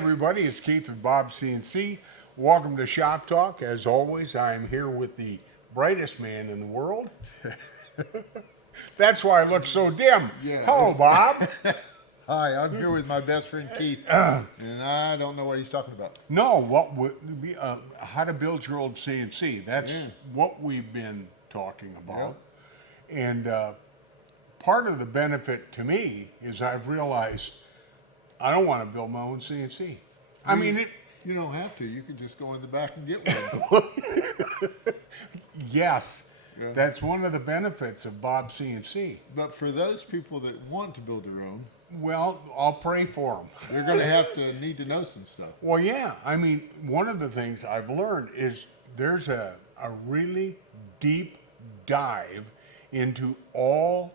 everybody, it's Keith with Bob CNC. Welcome to Shop Talk. As always, I am here with the brightest man in the world. That's why I look so dim. Yeah. Hello, Bob. Hi, I'm here with my best friend Keith, and I don't know what he's talking about. No, what would be how to build your old CNC. That's Yeah. what we've been talking about. And part of the benefit to me is I've realized I don't want to build my own CNC. I mean, You don't have to. You can just go in the back and get one. yes, Yeah. that's one of the benefits of Bob CNC. But for those people that want to build their own, Well, I'll pray for them. they're going to have to need to know some stuff. Well, yeah. I mean, one of the things I've learned is there's a really deep dive into all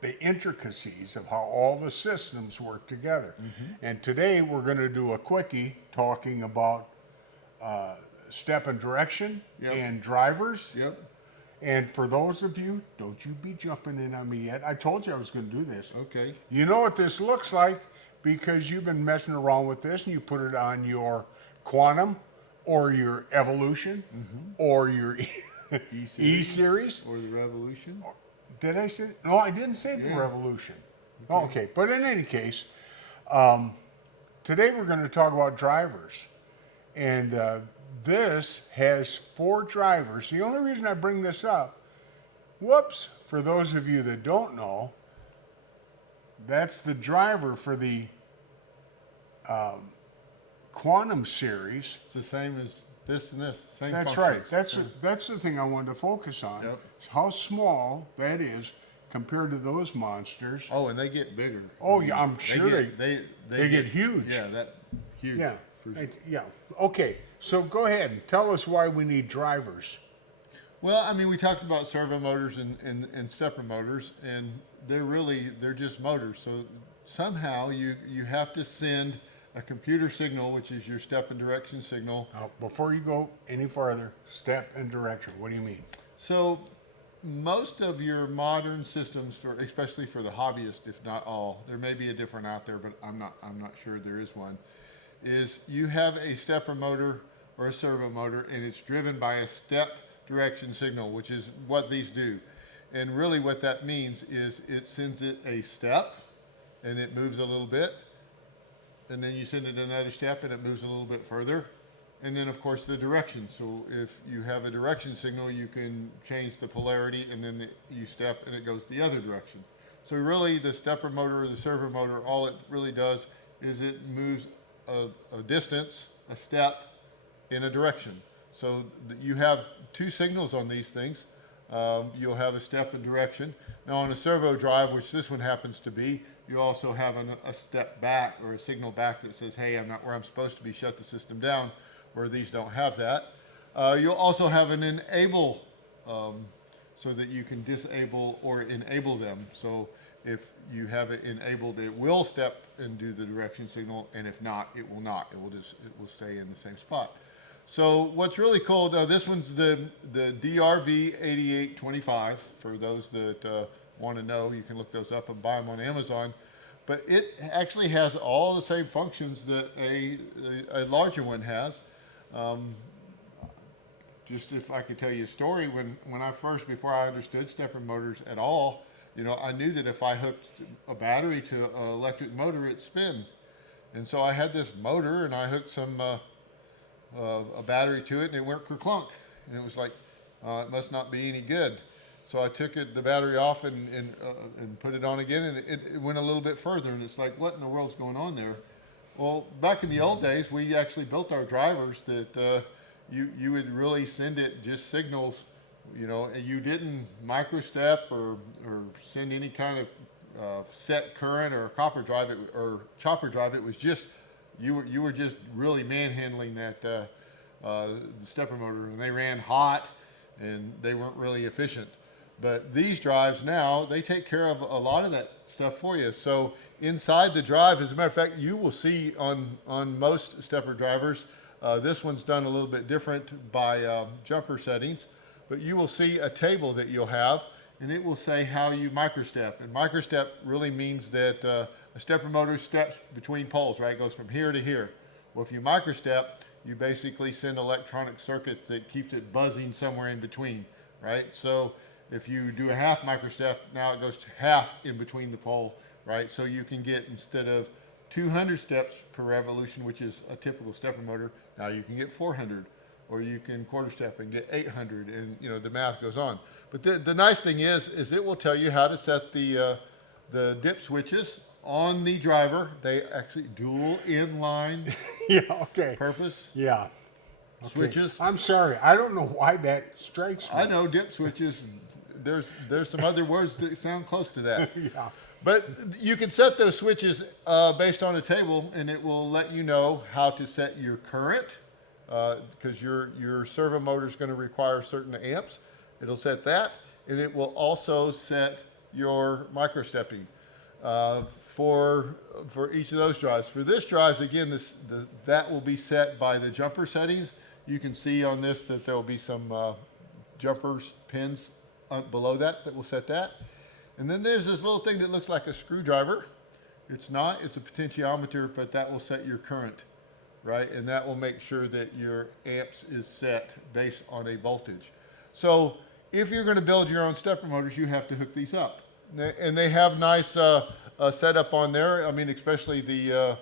the intricacies of how all the systems work together. And today we're going to do a quickie talking about step and direction Yep. and drivers. Yep. And for those of you, don't you be jumping in on me yet. I told you I was going to do this. Okay. You know what this looks like because you've been messing around with this and you put it on your quantum or your evolution or your E-series. Or the Revolution. Did I say? No, I didn't say the Yeah. revolution. Okay, but in any case, today we're going to talk about drivers. And this has 4 drivers. The only reason I bring this up, whoops, for those of you that don't know, that's the driver for the Quantum series. It's the same as this and this. Same That's functions. right. That's the thing I wanted to focus on. Yep. How small that is compared to those monsters. Oh, and they get bigger. Oh, yeah, I'm sure they get huge. Yeah, that huge. Yeah. for sure. Yeah. Okay. So go ahead and tell us why we need drivers. Well, I mean, we talked about servo motors and stepper motors, and they're just motors. So somehow you have to send a computer signal, which is your step and direction signal. Now, before you go any farther, step and direction. What do you mean? So most of your modern systems, especially for the hobbyist, if not all, there may be a different out there, but I'm not sure there is one, is you have a stepper motor or a servo motor, and it's driven by a step direction signal, which is what these do. And really what that means is it sends it a step, and it moves a little bit, and then you send it another step, and it moves a little bit further. And then, of course, the direction. So if you have a direction signal, you can change the polarity, and then you step, and it goes the other direction. So really, the stepper motor or the servo motor, all it really does is it moves a distance, a step, in a direction. So you have 2 signals on these things. You'll have a step and direction. Now on a servo drive, which this one happens to be, you also have a step back or a signal back that says, hey, I'm not where I'm supposed to be, shut the system down, where these don't have that. You'll also have an enable so that you can disable or enable them. So if you have it enabled, it will step and do the direction signal, and if not, it will not. It will stay in the same spot. So what's really cool, though, this one's the DRV8825. For those that want to know, you can look those up and buy them on Amazon. But it actually has all the same functions that a larger one has. Just if I could tell you a story, when I first, before I understood stepper motors at all, I knew that if I hooked a battery to an electric motor, it'd spin. And so I had this motor, and I hooked some a battery to it, and it went kerplunk. And it was like, it must not be any good. So I took the battery off and put it on again, and it went a little bit further. And it's like, what in the world's going on there? Well, back in the old days, we actually built our drivers that you would really send it just signals, and you didn't microstep or send any kind of set current or copper drive it or chopper drive. It was just you were just really manhandling that the stepper motor, and they ran hot and they weren't really efficient. But these drives now, they take care of a lot of that stuff for you. So inside the drive, as a matter of fact, you will see on most stepper drivers, this one's done a little bit different by jumper settings, but you will see a table that you'll have, and it will say how you microstep. And microstep really means that a stepper motor steps between poles, right? It goes from here to here. Well, if you microstep, you basically send electronic circuit that keeps it buzzing somewhere in between, right? So if you do a half microstep, now it goes to half in between the pole, right? So you can get, instead of 200 steps per revolution, which is a typical stepper motor, now you can get 400, or you can quarter step and get 800, and you know the math goes on. But the nice thing is it will tell you how to set the dip switches on the driver. They actually dual inline Yeah, okay. purpose Yeah. Okay. switches. I'm sorry. I don't know why that strikes me. I know dip switches. There's some other words that sound close to that. Yeah. But you can set those switches based on a table, and it will let you know how to set your current, because your servo motor is going to require certain amps. It'll set that, and it will also set your microstepping for each of those drives. For this drives, again, that will be set by the jumper settings. You can see on this that there will be some jumpers pins below that will set that. And then there's this little thing that looks like a screwdriver. It's not, it's a potentiometer, but that will set your current, right? And that will make sure that your amps is set based on a voltage. So if you're going to build your own stepper motors, you have to hook these up. And they have nice setup on there. I mean, especially the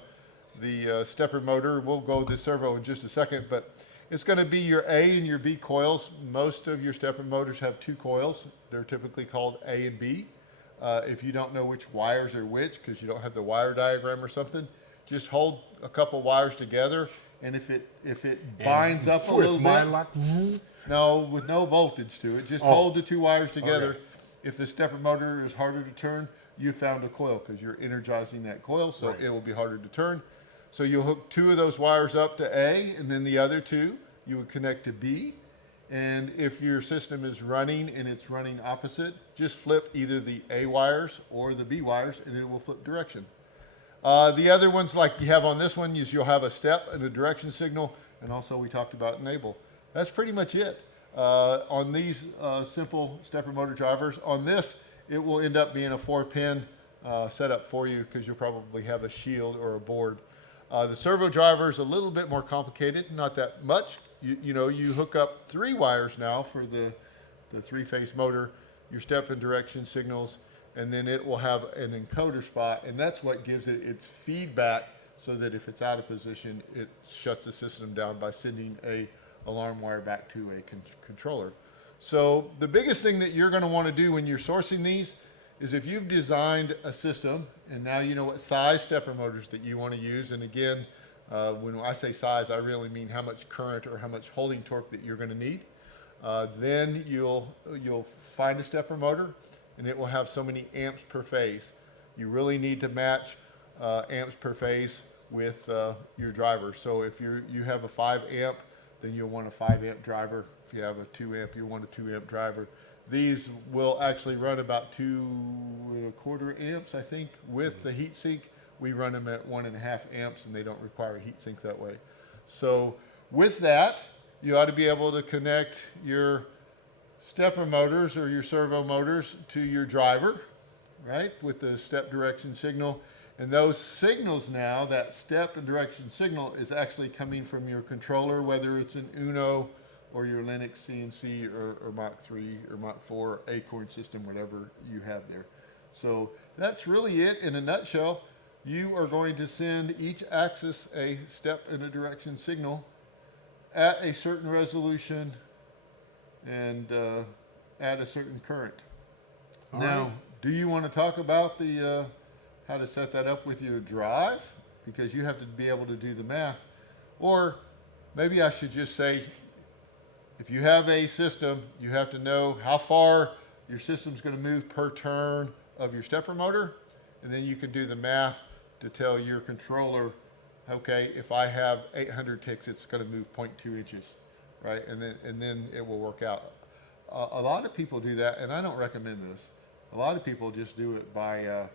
stepper motor. We'll go with the servo in just a second, but it's going to be your A and your B coils. Most of your stepper motors have 2 coils. They're typically called A and B. If you don't know which wires are which, because you don't have the wire diagram or something, just hold a couple wires together, and if it binds up a little With my bit, luck. no, with no voltage to it, just hold the 2 wires together. Okay. If the stepper motor is harder to turn, you found a coil, because you're energizing that coil, so Right. it will be harder to turn. So you'll hook 2 of those wires up to A, and then the other 2 you would connect to B. And if your system is running and it's running opposite, just flip either the A wires or the B wires, and it will flip direction. The other ones, like you have on this one, is you'll have a step and a direction signal, and also we talked about enable. That's pretty much it. On these simple stepper motor drivers, on this, it will end up being a 4-pin setup for you, because you'll probably have a shield or a board. The servo driver is a little bit more complicated, not that much. You know, you hook up 3 wires now for the 3-phase motor, your step and direction signals, and then it will have an encoder spot, and that's what gives it its feedback, so that if it's out of position, it shuts the system down by sending a alarm wire back to a controller. So the biggest thing that you're going to want to do when you're sourcing these is, if you've designed a system and now you know what size stepper motors that you want to use, and again, when I say size, I really mean how much current or how much holding torque that you're going to need. Then you'll find a stepper motor, and it will have so many amps per phase. You really need to match amps per phase with your driver. So if you have a 5 amp, then you'll want a 5 amp driver. If you have a 2 amp, you'll want a 2 amp driver. These will actually run about 2.25 amps, I think, with the heat sink. We run them at 1.5 amps, and they don't require a heat sink that way. So with that, you ought to be able to connect your stepper motors or your servo motors to your driver, right, with the step direction signal. And those signals now, that step and direction signal, is actually coming from your controller, whether it's an Uno or your Linux CNC or Mach 3 or Mach 4 Acorn system, whatever you have there. So that's really it in a nutshell. You are going to send each axis a step and a direction signal at a certain resolution and at a certain current. All Now, right. do you want to talk about the how to set that up with your drive? Because you have to be able to do the math. Or maybe I should just say, if you have a system, you have to know how far your system's going to move per turn of your stepper motor, and then you can do the math to tell your controller, okay, if I have 800 ticks, it's going to move 0.2 inches, right? And then it will work out. A lot of people do that, and I don't recommend this. A lot of people just do it by,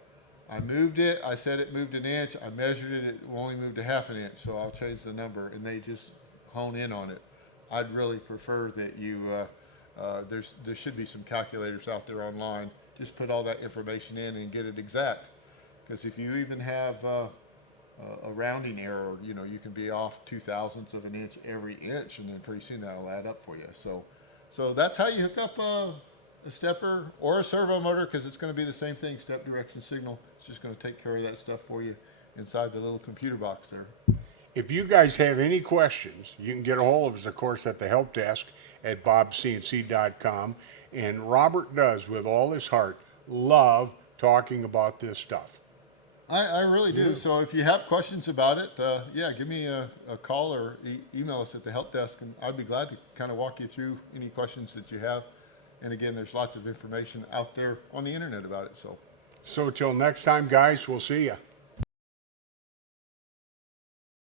I moved it, I said it moved 1 inch, I measured it, it only moved 1/2 inch, so I'll change the number, and they just hone in on it. I'd really prefer that you, there should be some calculators out there online. Just put all that information in and get it exact. Because if you even have a rounding error, you know, you can be off 0.02 of an inch every inch, and then pretty soon that'll add up for you. So that's how you hook up a stepper or a servo motor, because it's going to be the same thing, step direction signal. It's just going to take care of that stuff for you inside the little computer box there. If you guys have any questions, you can get a hold of us, of course, at the help desk at bobcnc.com. And Robert does, with all his heart, love talking about this stuff. I really do. So if you have questions about it, yeah, give me a call or email us at the help desk, and I'd be glad to kind of walk you through any questions that you have. And again, there's lots of information out there on the internet about it. So So till next time, guys, we'll see you.